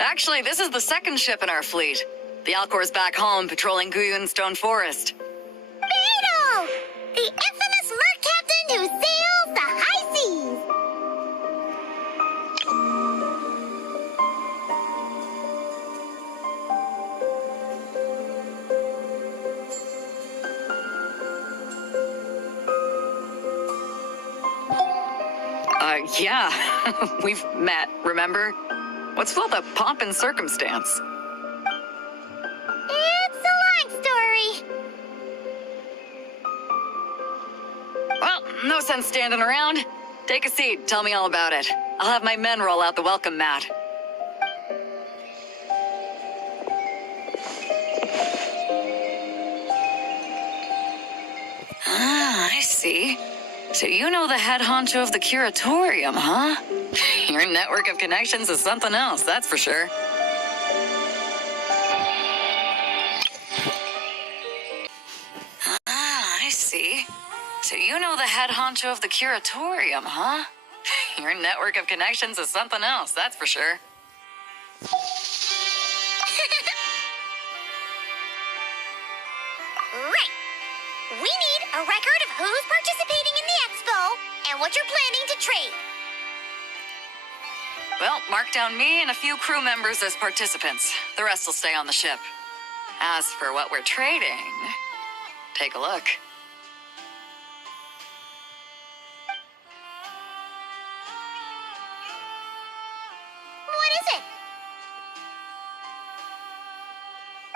Actually, this is the second ship in our fleet. The Alcor's back home patrolling Guyunstone Forest. Beidou! The infamous merc captain who sails the high seas! Yeah. We've met, remember? What's with all the pomp and circumstance? It's a long story. Well, no sense standing around. Take a seat, tell me all about it. I'll have my men roll out the welcome mat. Ah, I see. So you know the head honcho of the Curatorium, huh? Your network of connections is something else, that's for sure. Ah, I see. So you know the head honcho of the Curatorium, huh? Your network of connections is something else, that's for sure. Right. We need a record of who's participating in the expo and what you're planning to trade. Well, mark down me and a few crew members as participants. The rest will stay on the ship. As for what we're trading, take a look. What is it?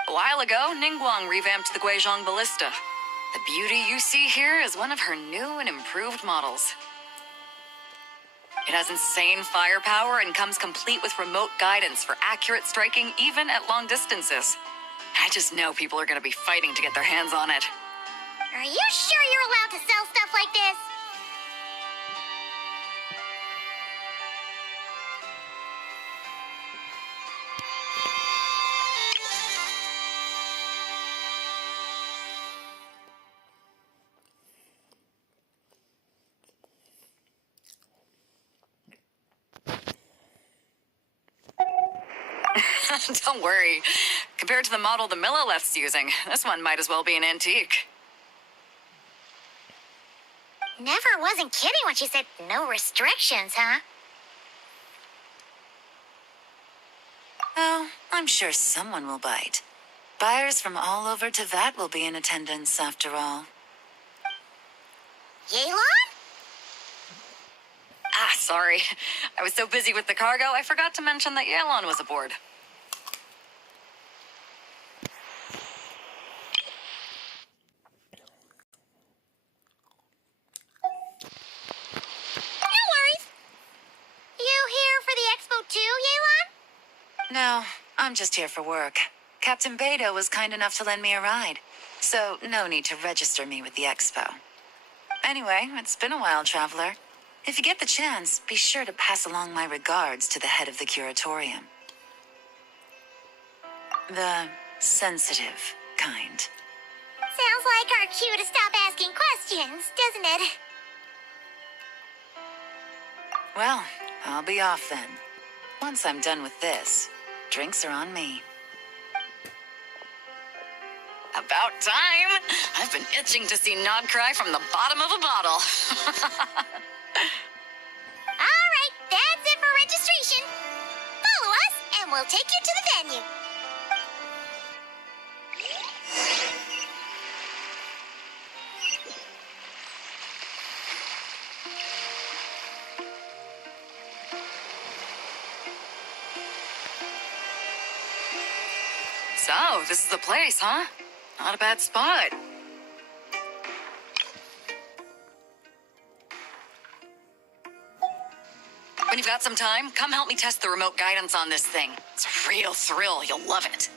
A while ago, Ningguang revamped the Guizhong Ballista. The beauty you see here is one of her new and improved models. It has insane firepower and comes complete with remote guidance for accurate striking even at long distances. I just know people are going to be fighting to get their hands on it. Are you sure you're allowed to sell stuff like this? Don't worry. Compared to the model the Millileth's using, this one might as well be an antique. Never wasn't kidding when she said no restrictions, huh? Oh, I'm sure someone will bite. Buyers from all over Teyvat will be in attendance, after all. Yelan? Ah, sorry. I was so busy with the cargo, I forgot to mention that Yelan was aboard. No worries. You here for the expo too, Yelan? No, I'm just here for work. Captain Beidou was kind enough to lend me a ride, so no need to register me with the expo. Anyway, it's been a while, traveler. If you get the chance, be sure to pass along my regards to the head of the Curatorium. The sensitive kind. Sounds like our cue to stop asking questions, doesn't it? Well, I'll be off then. Once I'm done with this, drinks are on me. About time! I've been itching to see Nod cry from the bottom of a bottle. All right, that's it for registration. Follow us, and we'll take you to the venue. So, this is the place, huh? Not a bad spot. When you've got some time, come help me test the remote guidance on this thing. It's a real thrill. You'll love it.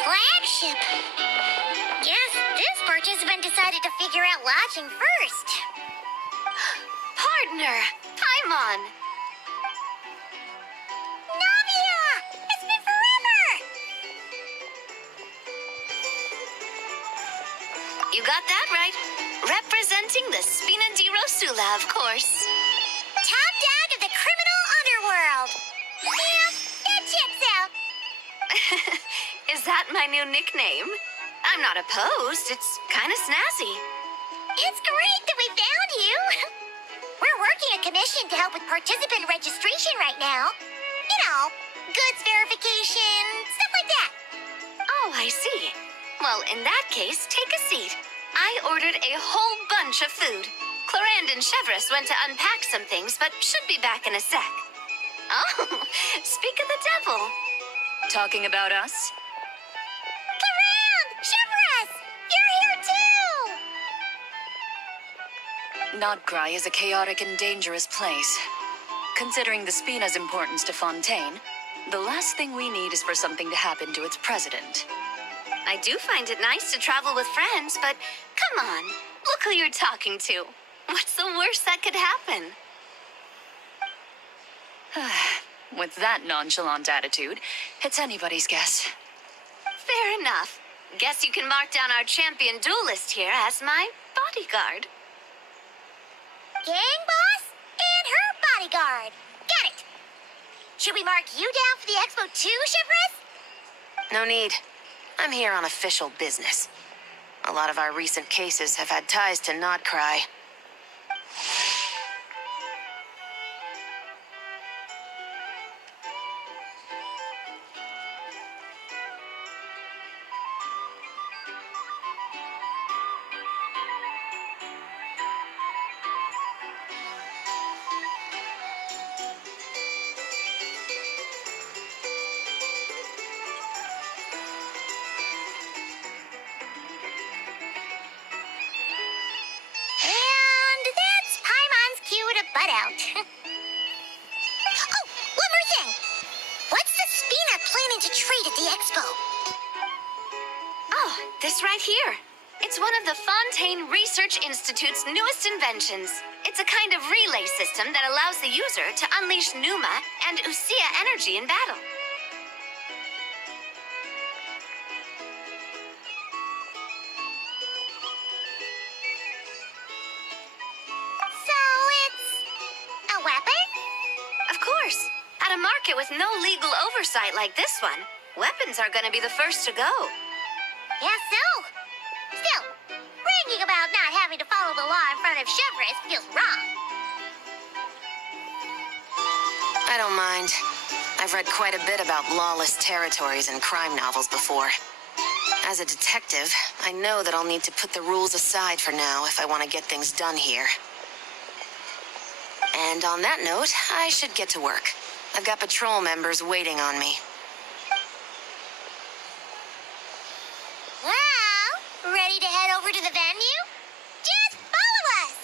Flagship. Guess this participant decided to figure out lodging first. Partner, Paimon. Navia! It's been forever! You got that right. Representing the Spina di Rosula, of course. Top dog of the criminal underworld. Yeah, that checks out. Is that my new nickname? I'm not opposed. It's kind of snazzy. It's great that we found you. We're working a commission to help with participant registration right now. You know, goods verification, stuff like that. Oh, I see. Well, in that case, take a seat. I ordered a whole bunch of food. Clarand and Chevreuse went to unpack some things, but should be back in a sec. Oh, speak of the devil. Talking about us? Clarand! Chevreuse! You're here too! Nodcry is a chaotic and dangerous place. Considering the Spina's importance to Fontaine, the last thing we need is for something to happen to its president. I do find it nice to travel with friends, but come on, look who you're talking to. What's the worst that could happen? With that nonchalant attitude, it's anybody's guess. Fair enough. Guess you can mark down our champion duelist here as my bodyguard. Gang boss and her bodyguard. Got it. Should we mark you down for the expo too, Chevreuse? No need. I'm here on official business. A lot of our recent cases have had ties to Nodcry. And that's Paimon's cue to butt out. Oh, one more thing. What's the Spina planning to trade at the expo? Oh, this right here. It's one of the Fontaine Research Institute's newest inventions. It's a kind of relay system that allows the user to unleash Numa and Usia energy in battle. So it's a weapon? Of course. At a market with no legal oversight like this one, weapons are going to be the first to go. Guess so. Still, bragging about not having to follow the law in front of Chevreuse feels wrong. I don't mind. I've read quite a bit about lawless territories and crime novels before. As a detective, I know that I'll need to put the rules aside for now if I want to get things done here. And on that note, I should get to work. I've got patrol members waiting on me. Well, ready to head over to the venue? Just follow us!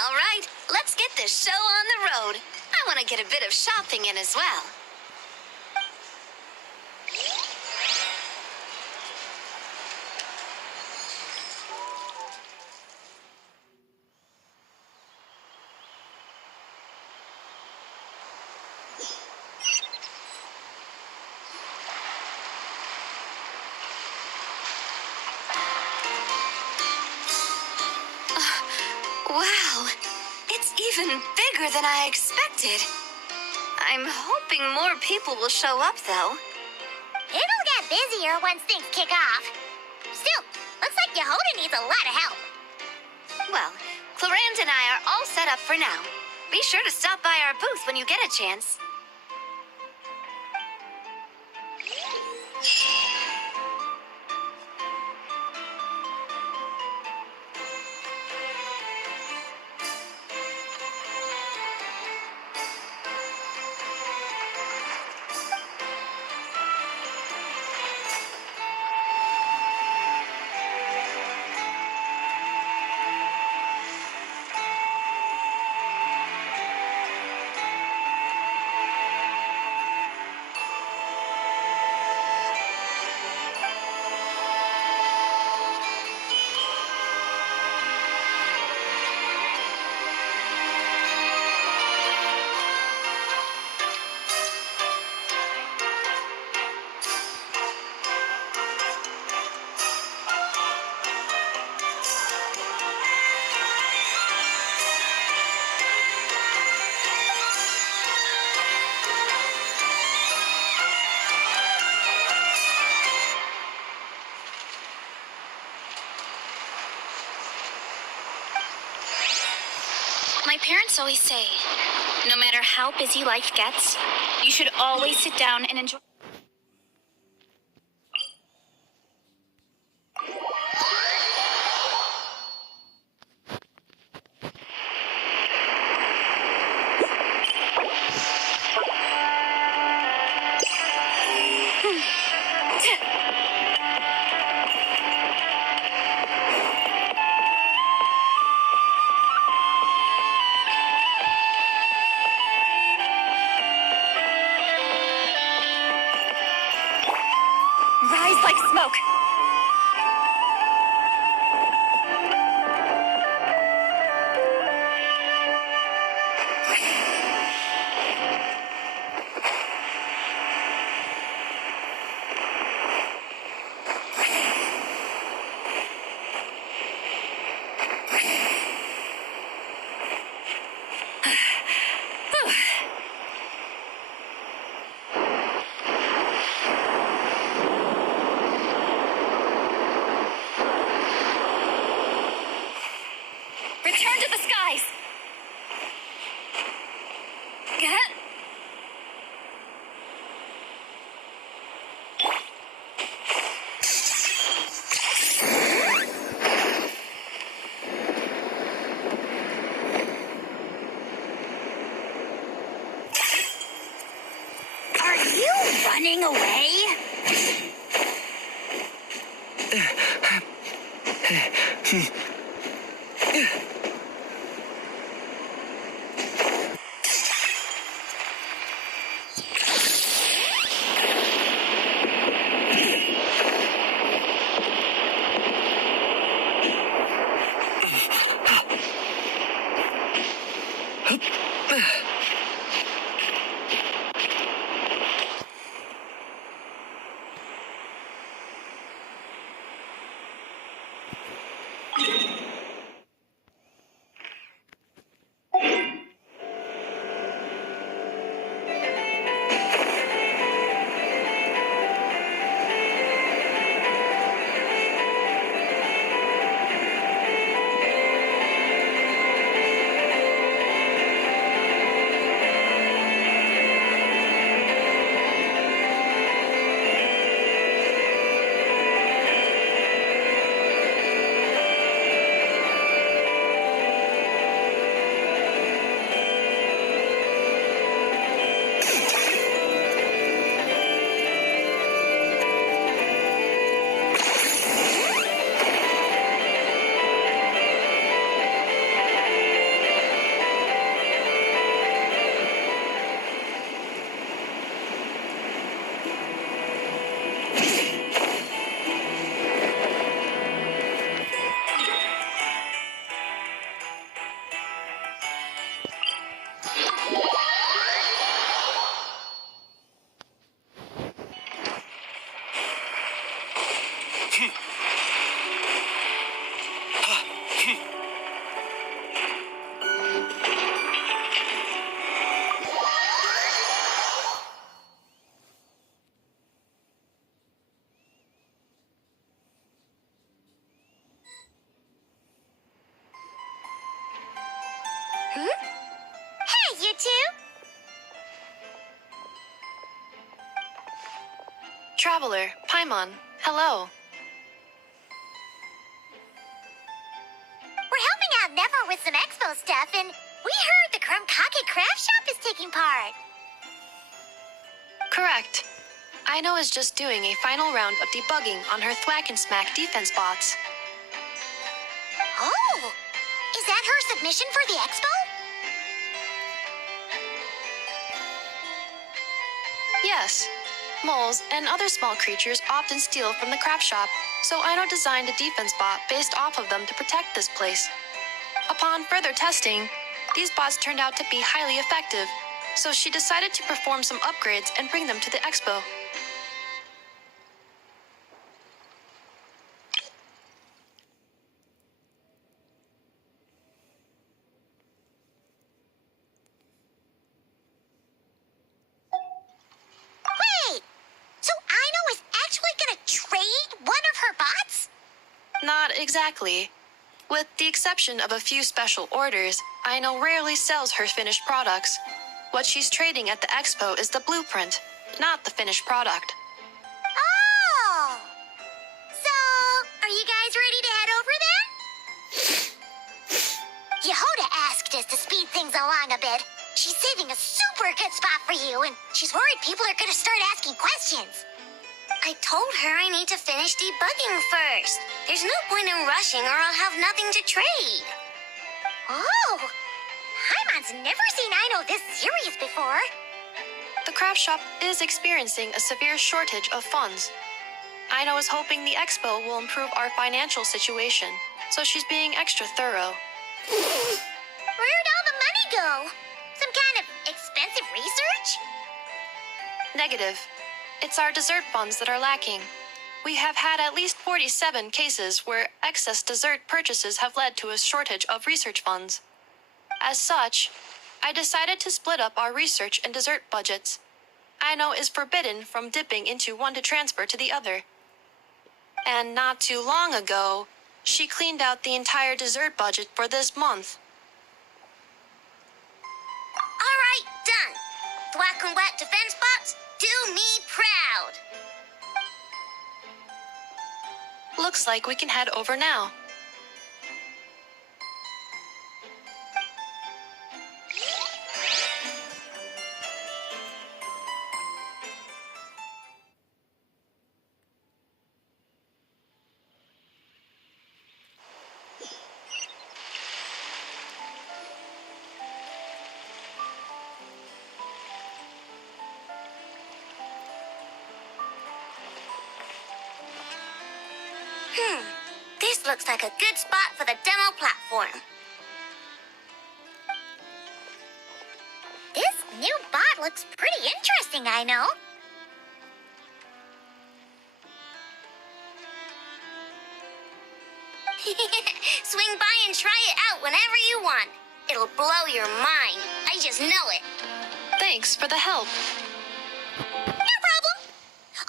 All right, let's get this show on the road. I want to get a bit of shopping in as well. Wow, it's even bigger than I expected. I'm hoping more people will show up, though. It'll get busier once things kick off. Still, looks like Yehoda needs a lot of help. Well, Clarence and I are all set up for now. Be sure to stop by our booth when you get a chance. My parents always say, no matter how busy life gets, you should always sit down and enjoy. Rise like smoke. Return to the skies! Are you running away? Hey, you two! Traveler, Paimon, hello. We're helping out Never with some expo stuff, and we heard the Krumkake Craft Shop is taking part. Correct. Aino is just doing a final round of debugging on her Thwack and Smack defense bots. Oh! Is that her submission for the expo? Yes. Moles and other small creatures often steal from the craft shop, so Aino designed a defense bot based off of them to protect this place. Upon further testing, these bots turned out to be highly effective, so she decided to perform some upgrades and bring them to the expo. Wait! So Aino is actually gonna trade one of her bots? Not exactly. With the exception of a few special orders, Aino rarely sells her finished products. What she's trading at the expo is the blueprint, not the finished product. Oh! So, are you guys ready to head over then? Yehoda asked us to speed things along a bit. She's saving a super good spot for you, and she's worried people are gonna start asking questions. I told her I need to finish debugging first. There's no point in rushing or I'll have nothing to trade. Oh! Paimon's never seen Aino this serious before. The craft shop is experiencing a severe shortage of funds. Aino is hoping the expo will improve our financial situation, so she's being extra thorough. Where'd all the money go? Some kind of expensive research? Negative. It's our dessert funds that are lacking. We have had at least 47 cases where excess dessert purchases have led to a shortage of research funds. As such, I decided to split up our research and dessert budgets. Aino is forbidden from dipping into one to transfer to the other. And not too long ago, she cleaned out the entire dessert budget for this month. All right, done. Thwack and Whack defense bots, do me proud. Looks like we can head over now. This looks like a good spot for the demo platform. This new bot looks pretty interesting, Aino. Swing by and try it out whenever you want. It'll blow your mind. I just know it. Thanks for the help. No problem.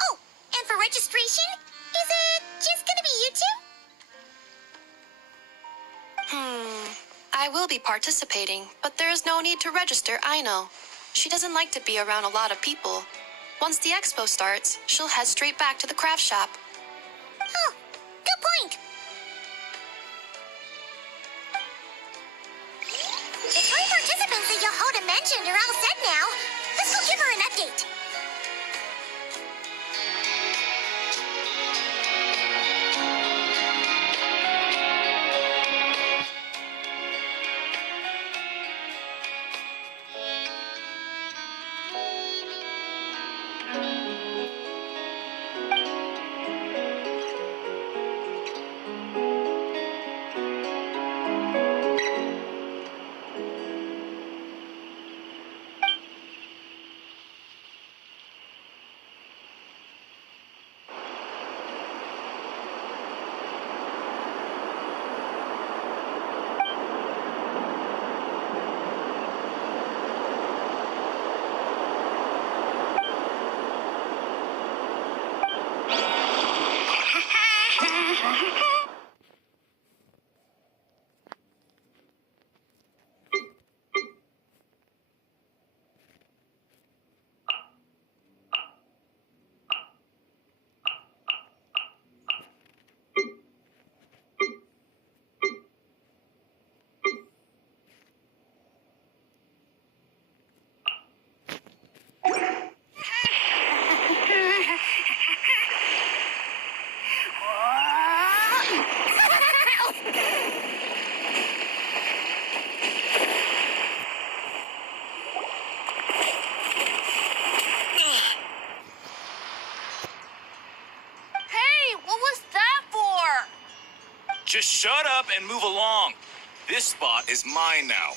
Oh, and for registration, is it just gonna be you two? I will be participating, but there is no need to register, Aino. She doesn't like to be around a lot of people. Once the expo starts, she'll head straight back to the craft shop. Oh, good point. The 3 participants that Yehoda mentioned are all set now. Let's go give her an update. What was that for? Just shut up and move along. This spot is mine now.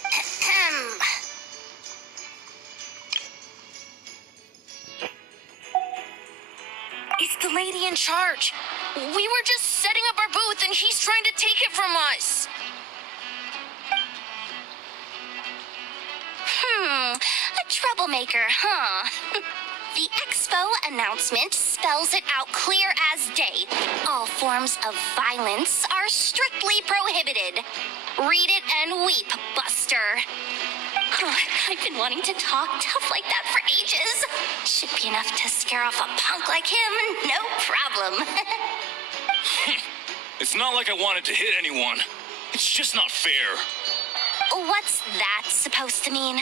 It's the lady in charge. We were just setting up our booth and he's trying to take it from us. A troublemaker, huh? The expo announcement spells it out clear as day. All forms of violence are strictly prohibited. Read it and weep, Buster. I've been wanting to talk tough like that for ages. Should be enough to scare off a punk like him, no problem. It's not like I wanted to hit anyone. It's just not fair. What's that supposed to mean?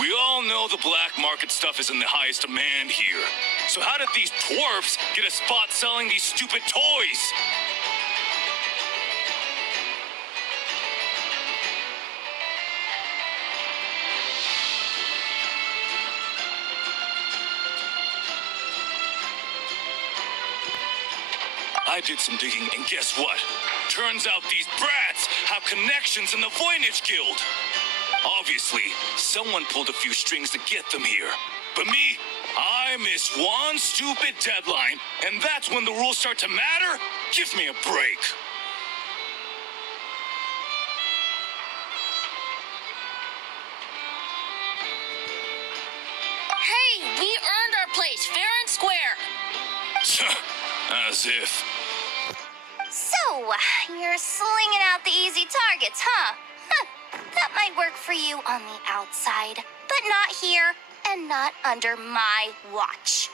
We all know the black market stuff is in the highest demand here. So how did these dwarfs get a spot selling these stupid toys? I did some digging, and guess what? Turns out these brats have connections in the Voynich Guild. Obviously, someone pulled a few strings to get them here. But me, I missed one stupid deadline, and that's when the rules start to matter? Give me a break. Hey, we earned our place fair and square. As if. So, you're slinging out the easy targets, huh? That might work for you on the outside, but not here and not under my watch.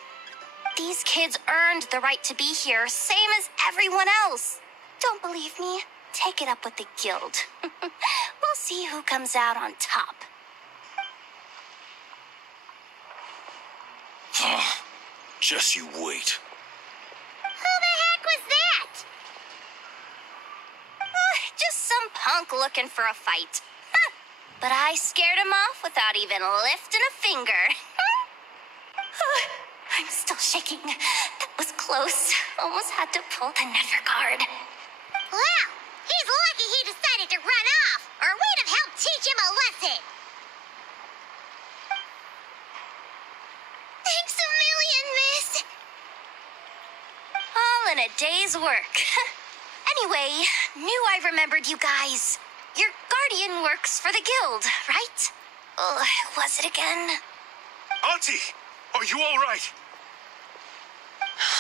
These kids earned the right to be here, same as everyone else. Don't believe me? Take it up with the guild. We'll see who comes out on top. Just you wait. Who the heck was that? Just some punk looking for a fight. But I scared him off without even lifting a finger. I'm still shaking. That was close. Almost had to pull the never guard. Well, he's lucky he decided to run off, or we'd have helped teach him a lesson. Thanks a million, miss. All in a day's work. Anyway, knew I remembered you guys. Your guardian works for the guild, right? Who was it again? Auntie, are you all right?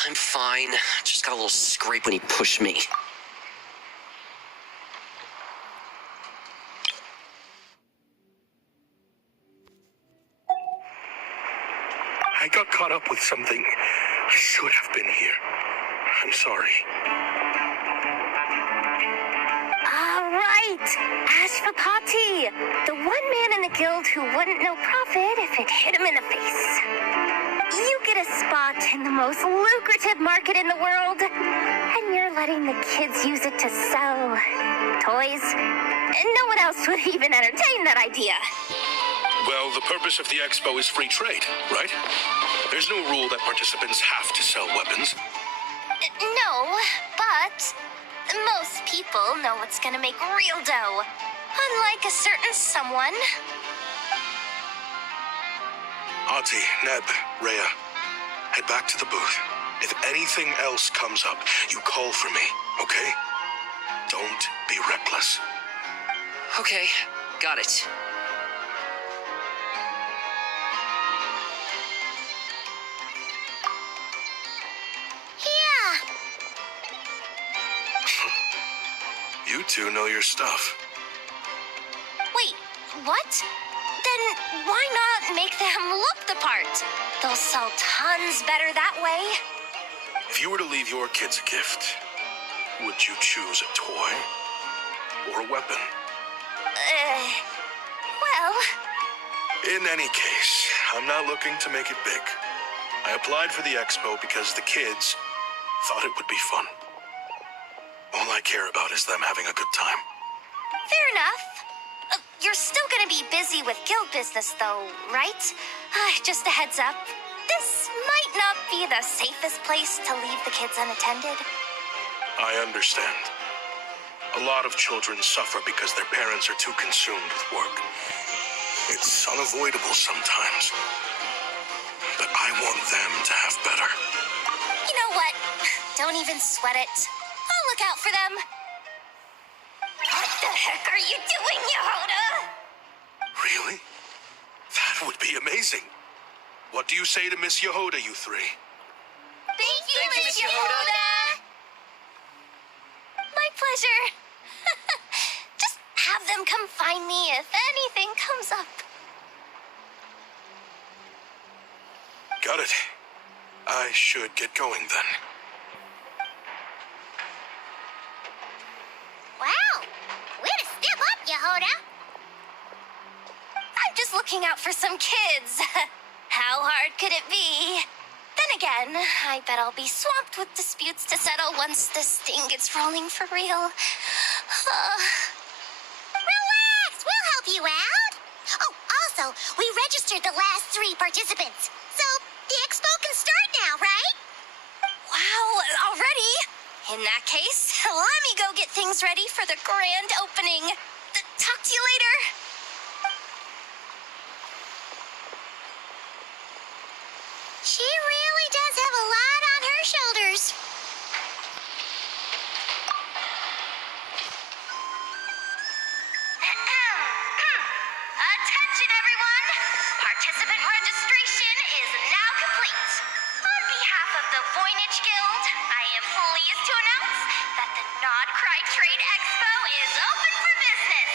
I'm fine. Just got a little scrape when he pushed me. I got caught up with something. I should have been here. I'm sorry. Right, Ashvapati, the one man in the guild who wouldn't know profit if it hit him in the face. You get a spot in the most lucrative market in the world, and you're letting the kids use it to sell toys. And no one else would even entertain that idea. Well, the purpose of the expo is free trade, right? There's no rule that participants have to sell weapons. No, but most people know what's gonna make real dough. Unlike a certain someone. Auntie, Neb, Rhea, head back to the booth. If anything else comes up, you call for me, okay? Don't be reckless. Okay, got it. Yeah. You two know your stuff. Wait, what? Then why not make them look the part? They'll sell tons better that way. If you were to leave your kids a gift, would you choose a toy or a weapon? Well... In any case, I'm not looking to make it big. I applied for the expo because the kids thought it would be fun. All I care about is them having a good time. Fair enough. You're still gonna be busy with guild business, though, right? Just a heads up. this might not be the safest place to leave the kids unattended. I understand. A lot of children suffer because their parents are too consumed with work. It's unavoidable sometimes. But I want them to have better. You know what? Don't even sweat it. I'll look out for them. What the heck are you doing, Yehoda? Really? That would be amazing. What do you say to Miss Yehoda, you three? Thank you, Miss Yehoda. My pleasure. Just have them come find me if anything comes up. Got it. I should get going then. Wow, way to step up, Yehoda. I'm just looking out for some kids. How hard could it be? Then again, I bet I'll be swamped with disputes to settle once this thing gets rolling for real. Relax, we'll help you out. Oh, also, we registered the last 3 participants. So, the expo can start now, right? Wow, already? In that case, let me go get things ready for the grand opening. Talk to you later. She really does have a lot on her shoulders. Attention, everyone! Participant registration is now complete. On behalf of the Voynich Guild, I am pleased to announce that the Nod Cry Trade Expo is open for business.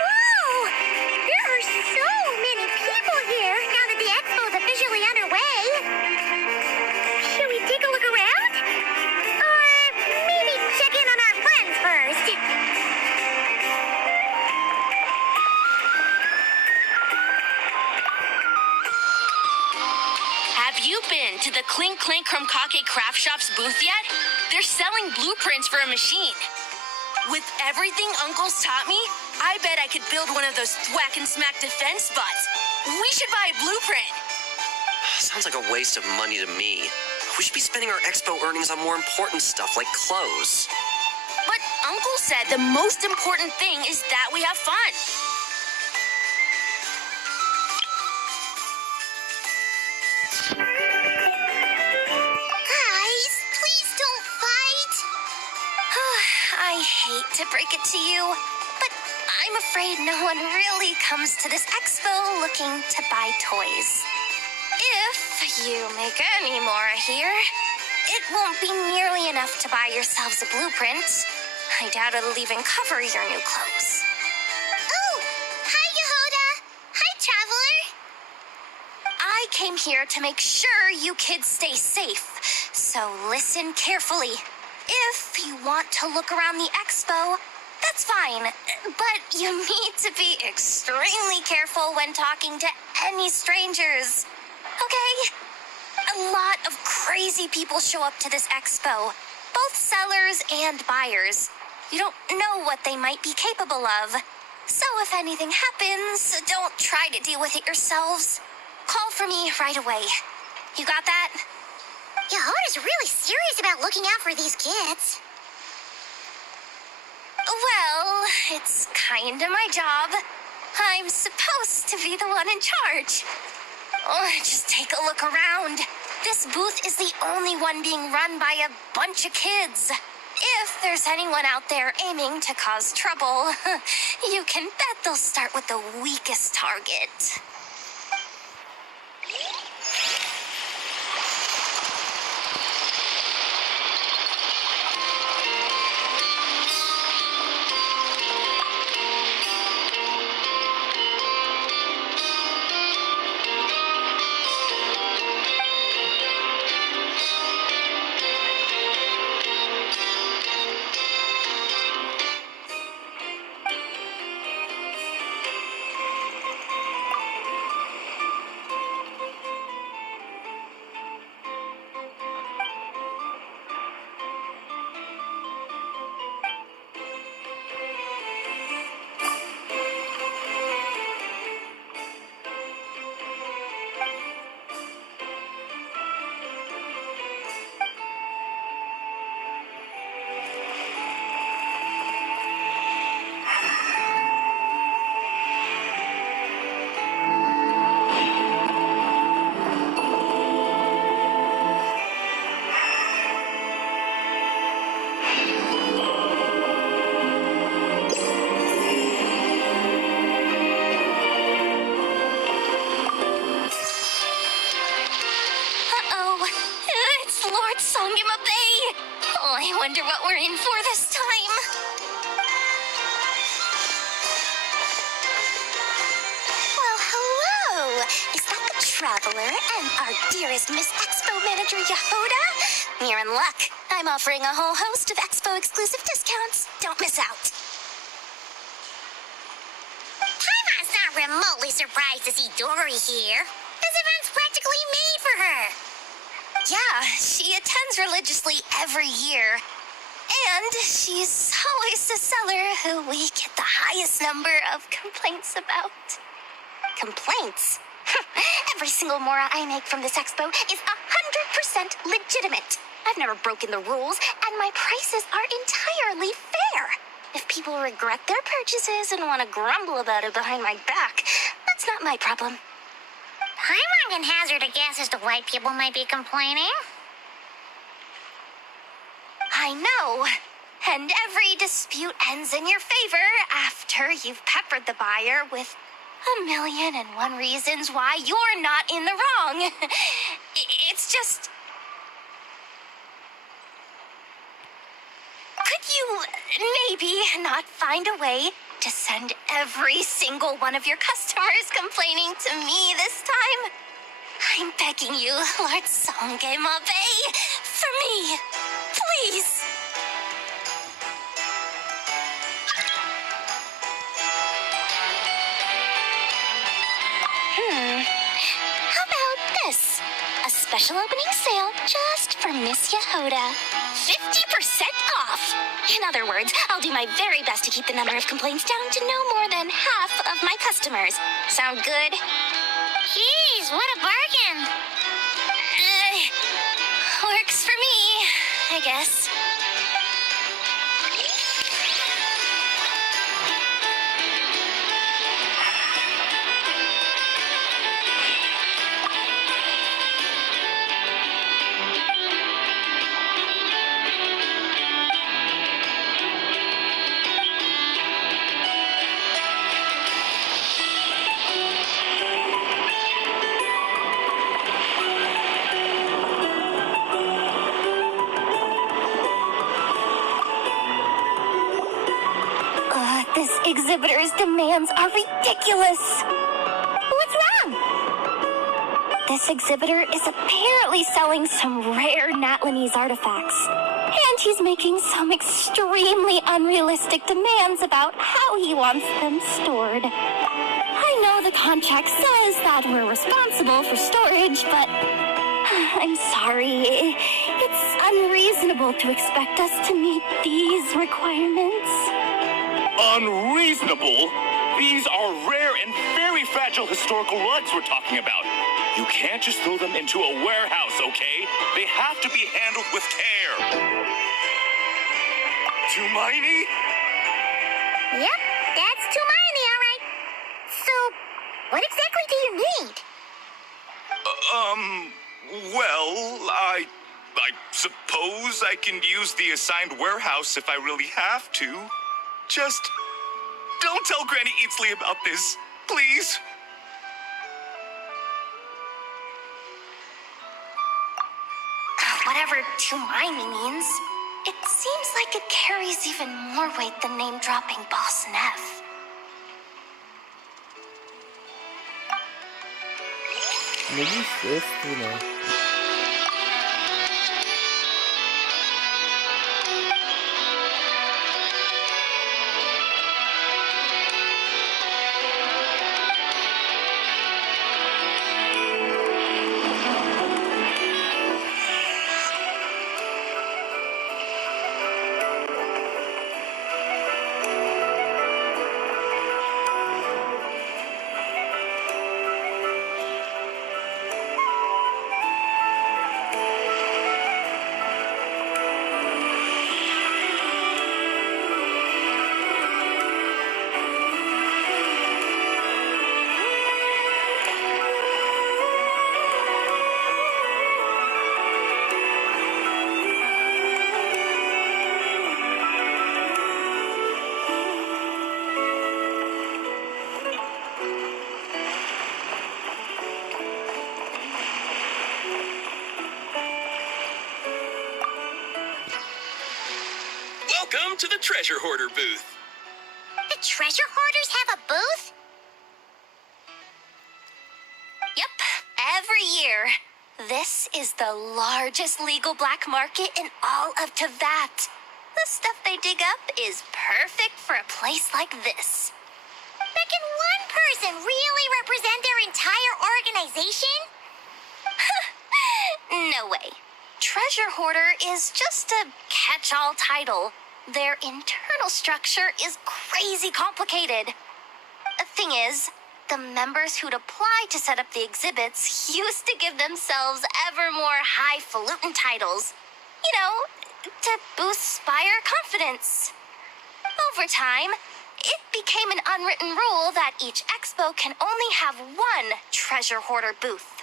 Whoa! There are so many people here now that the expo is officially underway. Should we take a look around? Or maybe check in on our friends first? Have you been to the Clink Clink Krumkake Craft Shop's booth yet? They're selling blueprints for a machine. With everything Uncle's taught me, I bet I could build one of those thwack and smack defense bots. We should buy a blueprint. Sounds like a waste of money to me. We should be spending our expo earnings on more important stuff like clothes. But Uncle said the most important thing is that we have fun. Guys, please don't fight. I hate to break it to you, but I'm afraid no one really comes to this expo looking to buy toys. If you make any more here, it won't be nearly enough to buy yourselves a blueprint. I doubt it'll even cover your new clothes. Oh, hi, Yehoda. Hi, Traveler. I came here to make sure you kids stay safe, so listen carefully. If you want to look around the expo, that's fine, but you need to be extremely careful when talking to any strangers. Okay? A lot of crazy people show up to this expo, both sellers and buyers. You don't know what they might be capable of. So if anything happens, don't try to deal with it yourselves. Call for me right away. You got that? Yehoda's really serious about looking out for these kids. Well, it's kinda my job. I'm supposed to be the one in charge. Oh, just take a look around. This booth is the only one being run by a bunch of kids. If there's anyone out there aiming to cause trouble, you can bet they'll start with the weakest target. Traveler and our dearest Miss Expo Manager Yehuda, you're in luck. I'm offering a whole host of Expo exclusive discounts. Don't miss out. Paimon's not remotely surprised to see Dory here. This event's practically made for her. Yeah, she attends religiously every year. And she's always the seller who we get the highest number of complaints about. Complaints? Every single mora I make from this expo is 100% legitimate. I've never broken the rules, and my prices are entirely fair. If people regret their purchases and want to grumble about it behind my back, that's not my problem. Paimon can hazard a guess as to why people might be complaining. I know. And every dispute ends in your favor after you've peppered the buyer with 1,000,001 reasons why you're not in the wrong. It's just... Could you maybe not find a way to send every single one of your customers complaining to me this time? I'm begging you, Lord Songemabe, for me. Please. How about this? A special opening sale just for Miss Yehuda. 50% off! In other words, I'll do my very best to keep the number of complaints down to no more than half of my customers. Sound good? Jeez, what a bargain! Works for me, I guess. This exhibitor's demands are ridiculous. What's wrong? This exhibitor is apparently selling some rare Natlanese artifacts. And he's making some extremely unrealistic demands about how he wants them stored. I know the contract says that we're responsible for storage, but I'm sorry. It's unreasonable to expect us to meet these requirements. Unreasonable? These are rare and very fragile historical relics we're talking about. You can't just throw them into a warehouse, okay? They have to be handled with care. Tumaini? Yep, that's Tumaini, all right. So, what exactly do you need? Well, I suppose I can use the assigned warehouse if I really have to. Just don't tell Granny Eatsley about this, please. Whatever Tumaini means, it seems like it carries even more weight than name-dropping Boss Neff. Me dice esto, no. Welcome to the Treasure Hoarder booth. The treasure hoarders have a booth? Yep, This is the largest legal black market in all of Tevat. The stuff they dig up is perfect for a place like this. But can one person really represent their entire organization? No way. Treasure Hoarder is just a catch-all title. Their internal structure is crazy complicated. The thing is, the members who'd apply to set up the exhibits used to give themselves ever more highfalutin titles. You know, to boost Spire confidence. Over time, it became an unwritten rule that each expo can only have one treasure hoarder booth.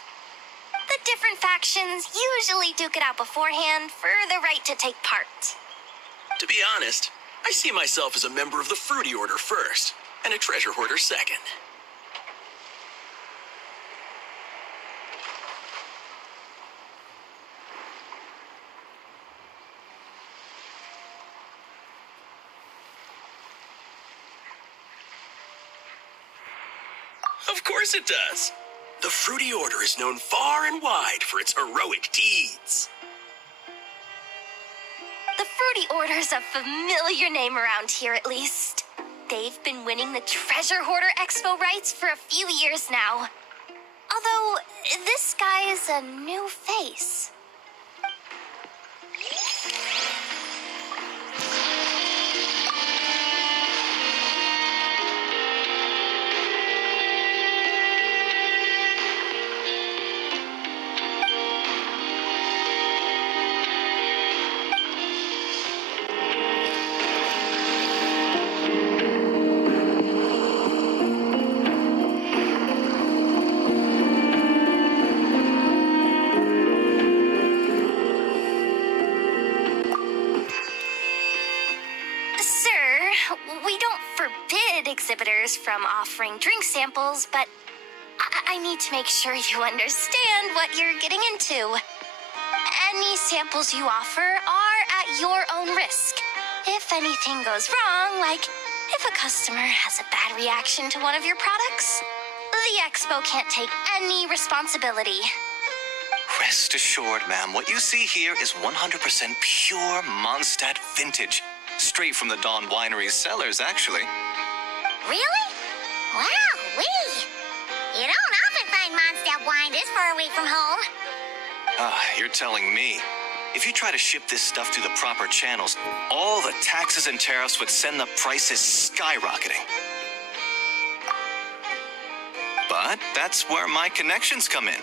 The different factions usually duke it out beforehand for the right to take part. To be honest, I see myself as a member of the Fruity Order first, and a treasure hoarder second. Of course it does. The Fruity Order is known far and wide for its heroic deeds. The Fruity Order's a familiar name around here, at least. They've been winning the Treasure Hoarder Expo rights for a few years now. Although, this guy is a new face. Exhibitors from offering drink samples, but I need to make sure you understand what you're getting into. Any samples you offer are at your own risk. If anything goes wrong, like if a customer has a bad reaction to one of your products, the expo can't take any responsibility. Rest assured, ma'am, what you see here is 100% pure Mondstadt vintage. Straight from the Dawn Winery's cellars, actually. Really? Wow-wee! You don't often find Mondstadt wine this far away from home. You're telling me. If you try to ship this stuff through the proper channels, all the taxes and tariffs would send the prices skyrocketing. But that's where my connections come in.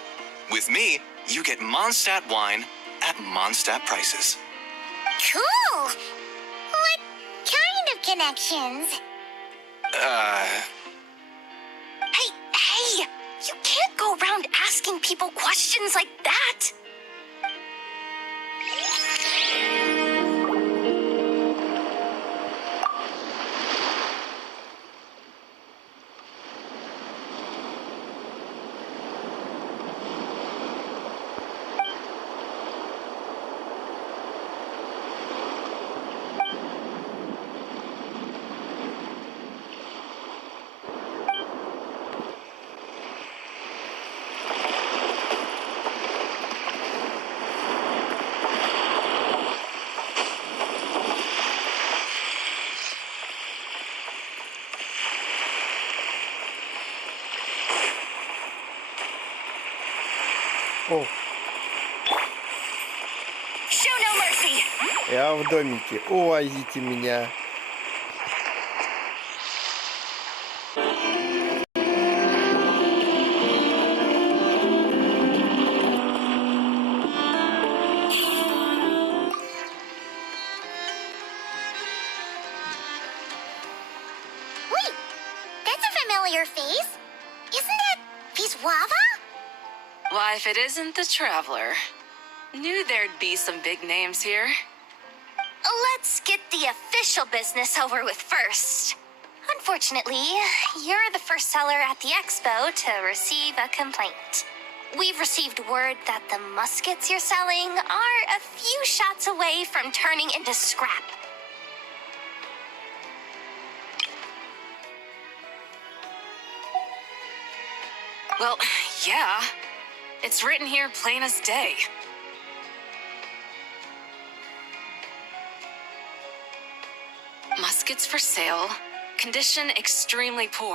With me, you get Mondstadt wine at Mondstadt prices. Cool! What kind of connections? Hey! You can't go around asking people questions like that! О, Show no mercy! я в домике. Увозите меня. Wait, that's a familiar face. Isn't that Viswava? Why, if it isn't the Traveler. Knew there'd be some big names here. Let's get the official business over with first. Unfortunately, you're the first seller at the expo to receive a complaint. We've received word that the muskets you're selling are a few shots away from turning into scrap. Well, yeah. It's written here plain as day. Muskets for sale. Condition extremely poor.